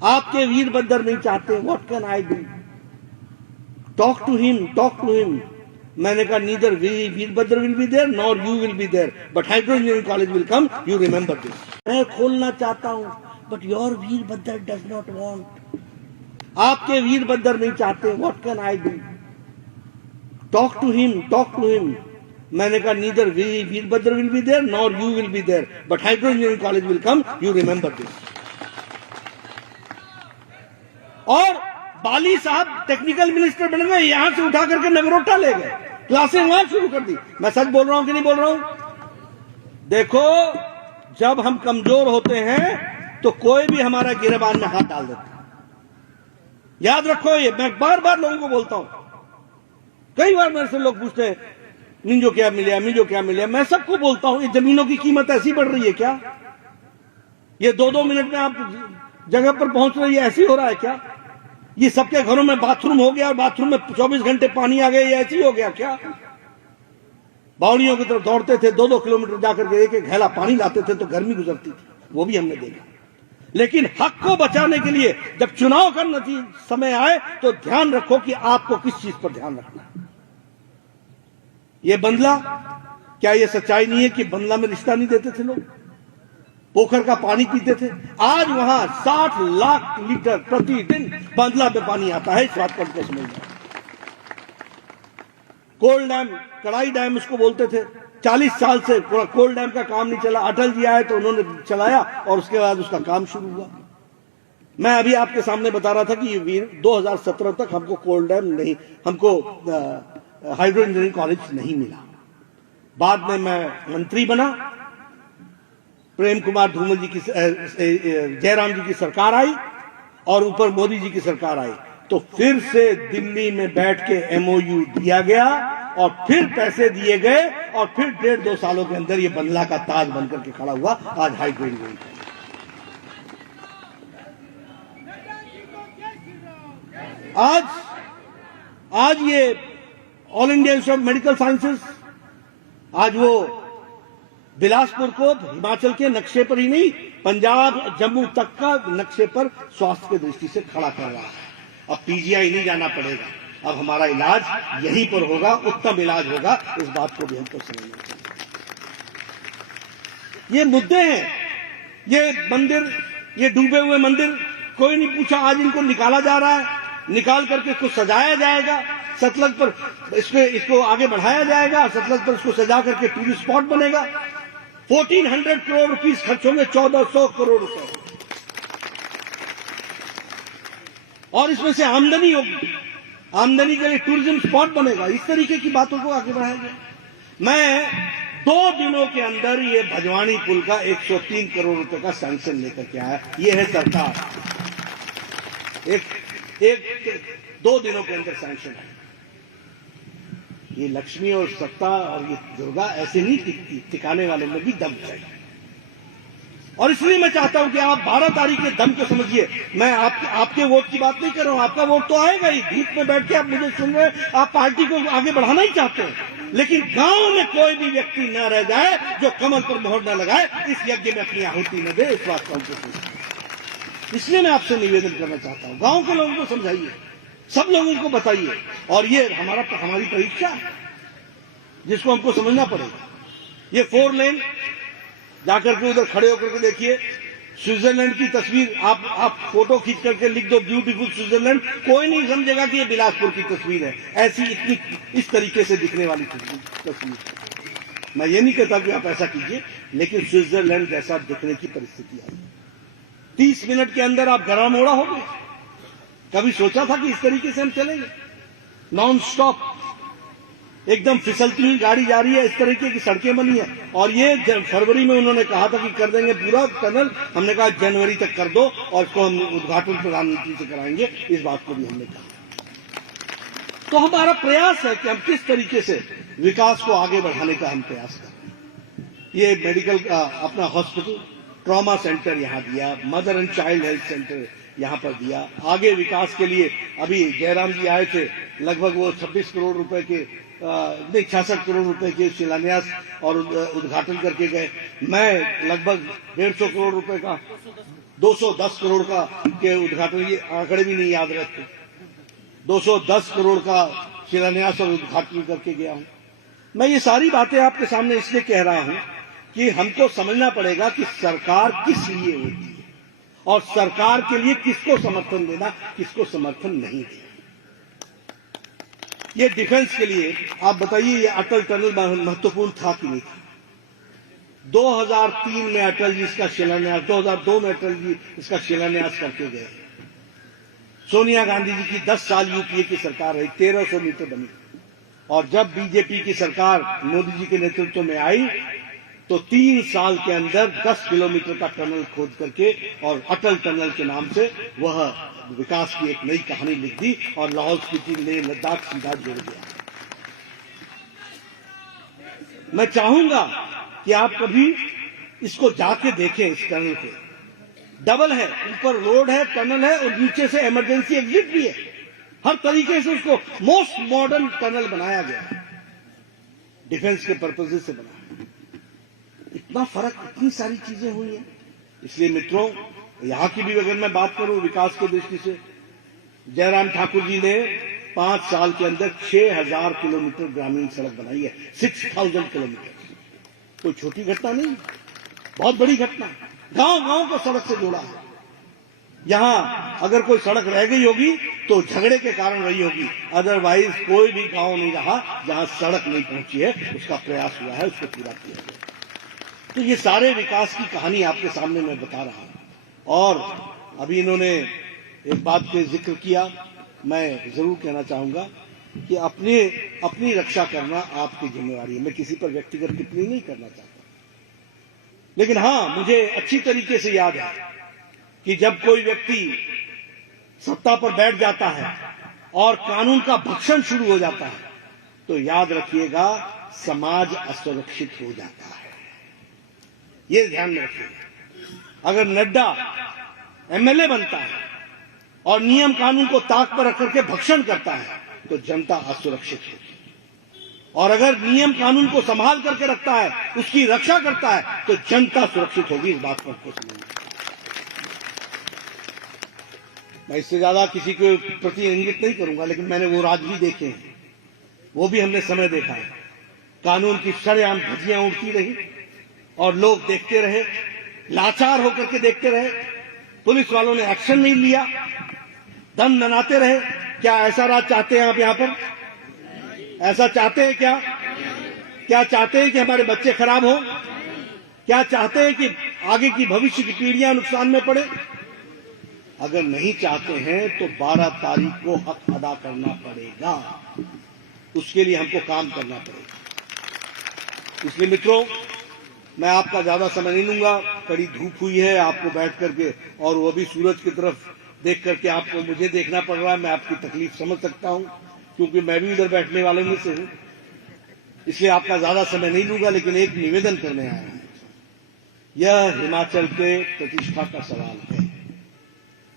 आपके वीरभद्र नहीं चाहते, what can I do? Talk to him. मैंने कहा neither Virbhadra will be there nor you will be there, but hydro engineering college will come, you remember this. मैं खोलना चाहता हूं, but your Virbhadra does not want. आपके वीरभद्र नहीं चाहते, what can I do? Talk to him. मैंने कहा neither Virbhadra will be there nor you will be there, but hydro engineering college will come, you remember this. और बाली साहब टेक्निकल मिनिस्टर बन गए, यहां से उठा करके नगरोटा ले गए, क्लासें वहां शुरू कर दी। मैं सच बोल रहा हूं कि नहीं बोल रहा हूं? देखो, जब हम कमजोर होते हैं तो कोई भी हमारा गिरबान में हाथ डाल देता है। याद रखो, ये मैं बार बार लोगों को बोलता हूं। कई बार मेरे से लोग पूछते हैं मिंजो क्या मिला। मैं सबको बोलता हूं, ये जमीनों की कीमत ऐसी बढ़ रही है क्या? ये 2-2 मिनट में आप जगह पर पहुंच रही है, ऐसी हो रहा है क्या? ये सबके घरों में बाथरूम हो गया और बाथरूम में 24 घंटे पानी आ गया, ये ऐसी हो गया क्या? बावड़ियों की तरफ दौड़ते थे, 2-2 किलोमीटर जाकर के एक घेला पानी लाते थे तो गर्मी गुजरती थी, वो भी हमने देखा। लेकिन हक को बचाने के लिए जब चुनाव का समय आए तो ध्यान रखो कि आपको किस चीज पर ध्यान रखना है। ये बंदला, क्या ये सच्चाई नहीं है कि बंदला में रिश्ता नहीं देते थे लोग, पोखर का पानी पीते थे? आज वहां 60 लाख लीटर प्रतिदिन बंदला में पानी आता है, इस बात को समझ जाए। कोल डैम, कड़ाई डैम इसको बोलते थे, 40 साल से कोल डैम का काम नहीं चला। अटल जी आए तो उन्होंने चलाया और उसके बाद उसका काम शुरू हुआ। मैं अभी आपके सामने बता रहा था कि 2017 तक हमको कोल डैम नहीं, हमको हाइड्रो इंजीनियरिंग कॉलेज नहीं मिला। बाद में मैं मंत्री बना, प्रेम कुमार धूमल जी की, जयराम जी की सरकार आई और ऊपर मोदी जी की सरकार आई, तो फिर से दिल्ली में बैठ के MOU दिया गया और फिर पैसे दिए गए और फिर 1.5-2 सालों के अंदर ये बंगला का ताज बनकर के खड़ा हुआ आज हाइड्रो इंजीनियरिंग। आज ये all India institute of medical sciences, आज वो बिलासपुर को हिमाचल के नक्शे पर ही नहीं, पंजाब जम्मू तक का नक्शे पर स्वास्थ्य की दृष्टि से खड़ा कर रहा है। अब PGI नहीं जाना पड़ेगा, अब हमारा इलाज यहीं पर होगा, उत्तम इलाज होगा। इस बात को भी हमको समझना चाहिए। ये मुद्दे हैं, ये मंदिर, ये डूबे हुए मंदिर, कोई नहीं पूछा, आज इनको निकाला जा रहा है, निकाल करके इसको सजाया जाएगा, सतलज पर इसको आगे बढ़ाया जाएगा, सतलज पर इसको सजा करके टूरिस्ट स्पॉट बनेगा। 1400 करोड़ रुपीस खर्च होंगे, 1400 करोड़ रुपए, और इसमें से आमदनी होगी, आमदनी के लिए टूरिज्म स्पॉट बनेगा। इस तरीके की बातों को आगे बढ़ाया जाए। मैं 2 दिनों के अंदर ये भजवानी पुल का 103 करोड़ रुपए का सैंक्शन लेकर के आया। ये है सरकार, एक 2 दिनों के अंदर सैंक्शन है। ये लक्ष्मी और सत्ता और ये दुर्गा ऐसे नहीं टिकती, टिकाने वाले में भी दम चाहिए। और इसलिए मैं चाहता हूं कि आप 12 तारीख के दम को समझिए। मैं आपके वोट की बात नहीं कर रहा हूं, आपका वोट तो आएगा ही। धूप में बैठ के आप मुझे सुन रहे हैं, आप पार्टी को आगे बढ़ाना ही चाहते हैं, लेकिन गांव में कोई भी व्यक्ति न रह जाए जो कमल पर मोहर न लगाए, इस यज्ञ में अपनी आहुति न दे, इस बात का। इसलिए मैं आपसे निवेदन करना चाहता हूं, गांव के लोगों को समझाइए, सब लोगों को बताइए। और ये हमारी परीक्षा है जिसको हमको समझना पड़ेगा। ये 4 लेन जाकर के उधर खड़े होकर के देखिए, स्विट्जरलैंड की तस्वीर आप फोटो खींच करके लिख दो ब्यूटीफुल स्विट्जरलैंड, कोई नहीं समझेगा कि ये बिलासपुर की तस्वीर है। ऐसी इतनी इस तरीके से दिखने वाली तस्वीर। मैं ये नहीं कहता कि आप ऐसा कीजिए, लेकिन स्विट्जरलैंड जैसा दिखने की परिस्थिति आई। 30 मिनट के अंदर आप गरम मोड़ा हो गए। कभी सोचा था कि इस तरीके से हम चलेंगे? नॉन स्टॉप एकदम फिसलती हुई गाड़ी जा रही है, इस तरीके की सड़कें बनी है। और ये फरवरी में उन्होंने कहा था कि कर देंगे पूरा टनल, हमने कहा जनवरी तक कर दो और इसको हम उद्घाटन प्रधानमंत्री से कराएंगे, इस बात को भी हमने कहा। तो हमारा प्रयास है कि हम किस तरीके से विकास को आगे बढ़ाने का हम प्रयास करें। ये मेडिकल अपना हॉस्पिटल, ट्रॉमा सेंटर यहाँ दिया, mother and child health centre यहाँ पर दिया। आगे विकास के लिए अभी जयराम जी आए थे, लगभग वो 26 करोड़ रुपए के 66 करोड़ रुपए के शिलान्यास और उद्घाटन करके गए। मैं लगभग 150 करोड़ रुपए का 210 करोड़ का के उद्घाटन, ये आंकड़े भी नहीं याद रहते, 210 करोड़ का शिलान्यास और उद्घाटन करके गया हूं। मैं ये सारी बातें आपके सामने इसलिए कह रहा हूं कि हमको समझना पड़ेगा कि सरकार किस लिए होती है और सरकार के लिए किसको समर्थन देना, किसको समर्थन नहीं देना। ये डिफेंस के लिए आप बताइए, ये अटल टनल महत्वपूर्ण था कि नहीं था? 2003 में अटल जी इसका शिलान्यास, 2002 में अटल जी इसका शिलान्यास करके गए। सोनिया गांधी जी की 10 साल यूपीए की सरकार रही, 1300 मीटर बनी, और जब बीजेपी की सरकार मोदी जी के नेतृत्व में आई तो 3 साल के अंदर 10 किलोमीटर का टनल खोद करके और अटल टनल के नाम से वह विकास की एक नई कहानी लिख दी और लाहौल स्पीति लेह लद्दाख सीधा जुड़ गया। मैं चाहूंगा कि आप कभी इसको जाके देखें। इस टनल को डबल है, ऊपर रोड है, टनल है और नीचे से इमरजेंसी एग्जिट भी है। हर तरीके से उसको मोस्ट मॉडर्न टनल बनाया गया है, डिफेंस के पर्पज से बना। इतना फर्क, इतनी सारी चीजें हुई हैं। इसलिए मित्रों, यहां की भी अगर मैं बात करूं विकास की दृष्टि से, जयराम ठाकुर जी ने 5 साल के अंदर 6000 किलोमीटर ग्रामीण सड़क बनाई है। 6000 किलोमीटर कोई छोटी घटना नहीं, बहुत बड़ी घटना। गांव-गांव को सड़क से जोड़ा है। यहां अगर कोई सड़क रह गई होगी तो झगड़े के कारण रही होगी, अदरवाइज कोई भी गांव नहीं रहा जहां सड़क नहीं पहुंची है। उसका प्रयास हुआ है, उसको पूरा किया गया। तो ये सारे विकास की कहानी आपके सामने मैं बता रहा हूं। और अभी इन्होंने एक बात के जिक्र किया, मैं जरूर कहना चाहूंगा कि अपनी रक्षा करना आपकी जिम्मेवारी है। मैं किसी पर व्यक्तिगत टिप्पणी नहीं करना चाहता, लेकिन हां, मुझे अच्छी तरीके से याद है कि जब कोई व्यक्ति सत्ता पर बैठ जाता है और कानून का भक्षण शुरू हो जाता है तो याद रखिएगा, समाज असुरक्षित हो जाता है। ये ध्यान में रखिएगा। अगर नड्डा एमएलए बनता है और नियम कानून को ताक पर रख करके भक्षण करता है तो जनता असुरक्षित होती है, और अगर नियम कानून को संभाल करके रखता है, उसकी रक्षा करता है, तो जनता सुरक्षित होगी। इस बात पर आपको समझना। मैं इससे ज्यादा किसी के प्रति इंगित नहीं करूंगा, लेकिन मैंने वो राज भी देखे हैं, वो भी हमने समय देखा है। कानून की सरेआम धज्जियां उड़ती रही और लोग देखते रहे, लाचार होकर के देखते रहे। पुलिस वालों ने एक्शन नहीं लिया, दम दनाते रहे। क्या ऐसा राज चाहते हैं आप यहां पर? ऐसा चाहते हैं क्या? क्या चाहते हैं कि हमारे बच्चे खराब हो? क्या चाहते हैं कि आगे की भविष्य की पीढ़ियां नुकसान में पड़े? अगर नहीं चाहते हैं तो 12 तारीख को हक अदा करना पड़ेगा। उसके लिए हमको काम करना पड़ेगा। इसलिए मित्रों, मैं आपका ज्यादा समय नहीं लूंगा। कड़ी धूप हुई है, आपको बैठ करके और वो भी सूरज की तरफ देख करके आपको मुझे देखना पड़ रहा है। मैं आपकी तकलीफ समझ सकता हूं, क्योंकि मैं भी उधर बैठने वालों में से हूं। इसलिए आपका ज्यादा समय नहीं लूंगा, लेकिन एक निवेदन करने आया हूं। यह हिमाचल के प्रतिष्ठा का सवाल है,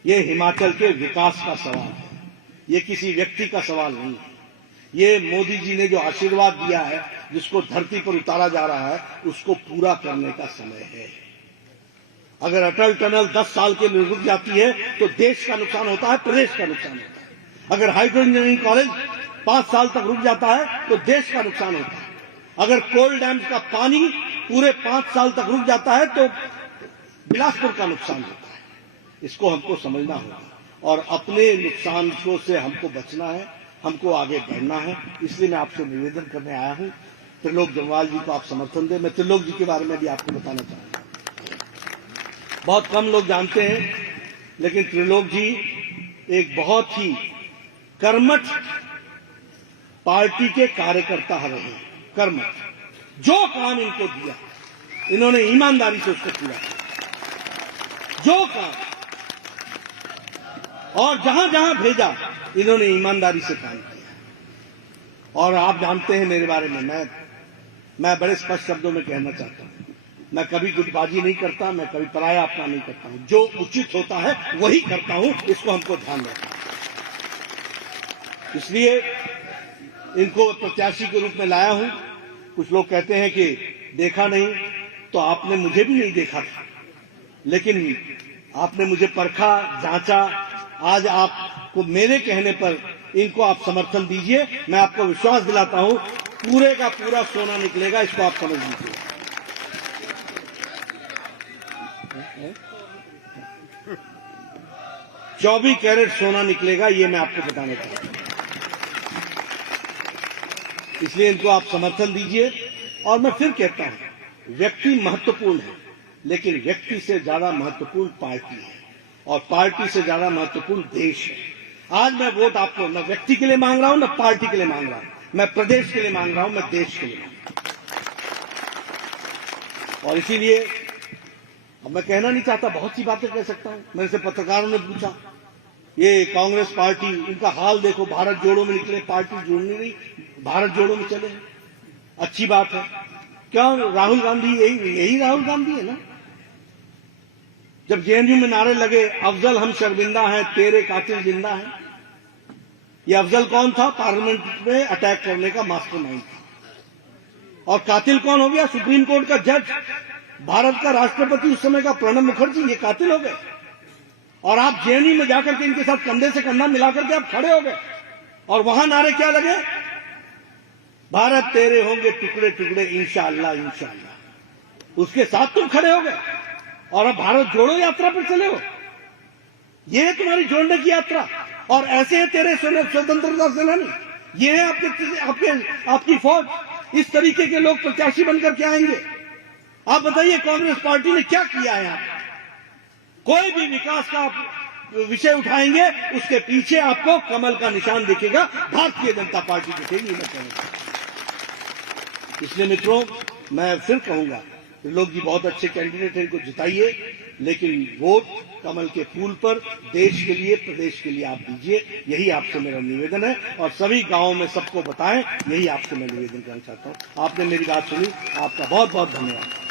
यह हिमाचल के विकास का सवाल है, यह किसी व्यक्ति का सवाल नहीं है। ये मोदी जी ने जो आशीर्वाद दिया है, जिसको धरती पर उतारा जा रहा है, उसको पूरा करने का समय है। अगर अटल टनल 10 साल के लिए रुक जाती है तो देश का नुकसान होता है, प्रदेश का नुकसान होता है। अगर हाइड्रो इंजीनियरिंग कॉलेज 5 साल तक रुक जाता है तो देश का नुकसान होता है। अगर कोल डैम का पानी पूरे 5 साल तक रुक जाता है तो बिलासपुर का नुकसान होता है। इसको हमको समझना होगा और अपने नुकसान से हमको बचना है, हमको आगे बढ़ना है। इसलिए मैं आपसे निवेदन करने आया हूं, त्रिलोक जम्वाल जी को आप समर्थन दें। मैं त्रिलोक जी के बारे में भी आपको बताना चाहूंगा। बहुत कम लोग जानते हैं, लेकिन त्रिलोक जी एक बहुत ही कर्मठ पार्टी के कार्यकर्ता रहे हैं। कर्मठ, जो काम इनको दिया इन्होंने ईमानदारी से उसको पूरा किया। जो काम और जहां जहां भेजा इन्होंने ईमानदारी से काम किया। और आप जानते हैं मेरे बारे में, मैं बड़े स्पष्ट शब्दों में कहना चाहता हूं, मैं कभी गुटबाजी नहीं करता, मैं कभी पराया अपना नहीं करता हूं। जो उचित होता है वही करता हूं, इसको हमको ध्यान रखना। इसलिए इनको प्रत्याशी के रूप में लाया हूं। कुछ लोग कहते हैं कि देखा नहीं, तो आपने मुझे भी नहीं देखा था, लेकिन आपने मुझे परखा, जांचा, आज आपको मेरे कहने पर इनको आप समर्थन दीजिए। मैं आपको विश्वास दिलाता हूं पूरे का पूरा सोना निकलेगा, इसको आप समझ लीजिए। 24 कैरेट सोना निकलेगा, ये मैं आपको बताना चाहता हूं। इसलिए इनको आप समर्थन दीजिए। और मैं फिर कहता हूं, व्यक्ति महत्वपूर्ण है, लेकिन व्यक्ति से ज्यादा महत्वपूर्ण पार्टी है, और पार्टी से ज्यादा महत्वपूर्ण देश है। आज मैं वोट आपको न व्यक्ति के लिए मांग रहा हूं, न पार्टी के लिए मांग रहा हूं, मैं प्रदेश के लिए मांग रहा हूं, मैं देश के लिए मांग रहा हूं। और इसीलिए अब मैं कहना नहीं चाहता, बहुत सी बातें कह सकता हूं। मेरे से पत्रकारों ने पूछा, ये कांग्रेस पार्टी, इनका हाल देखो, भारत जोड़ो में निकले, पार्टी जोड़नी नहीं, भारत जोड़ो में चले। अच्छी बात है। क्यों? राहुल गांधी यही राहुल गांधी है ना। जब जेएनयू में नारे लगे, अफजल हम शर्मिंदा हैं, तेरे कातिल जिंदा हैं। ये अफजल कौन था? पार्लियामेंट में अटैक करने का मास्टरमाइंड था। और कातिल कौन हो गया? सुप्रीम कोर्ट का जज, भारत का राष्ट्रपति उस समय का प्रणब मुखर्जी, ये कातिल हो गए। और आप जेएनयू में जाकर के इनके साथ कंधे से कंधा मिलाकर के आप खड़े हो गए, और वहां नारे क्या लगे? भारत तेरे होंगे टुकड़े टुकड़े इंशाअल्लाह इंशाअल्लाह। उसके साथ तुम खड़े हो गए और अब भारत जोड़ो यात्रा पर चले हो। ये है तुम्हारी जोड़ने की यात्रा। और ऐसे है तेरे स्वतंत्रता सेनानी, ये है आपकी फौज। इस तरीके के लोग प्रत्याशी बनकर के आएंगे। आप बताइए, कांग्रेस पार्टी ने क्या किया है? कोई भी विकास का विषय उठाएंगे, उसके पीछे आपको कमल का निशान दिखेगा, भारतीय जनता पार्टी दिखेगी। मैं कहूंगा, इसलिए मित्रों, मैं फिर कहूंगा, लोग जी बहुत अच्छे कैंडिडेट हैं, इनको जिताइए, लेकिन वोट कमल के फूल पर देश के लिए, प्रदेश के लिए आप दीजिए। यही आपसे मेरा निवेदन है। और सभी गांवों में सबको बताएं, यही आपसे मैं निवेदन करना चाहता हूं। आपने मेरी बात सुनी, आपका बहुत बहुत धन्यवाद।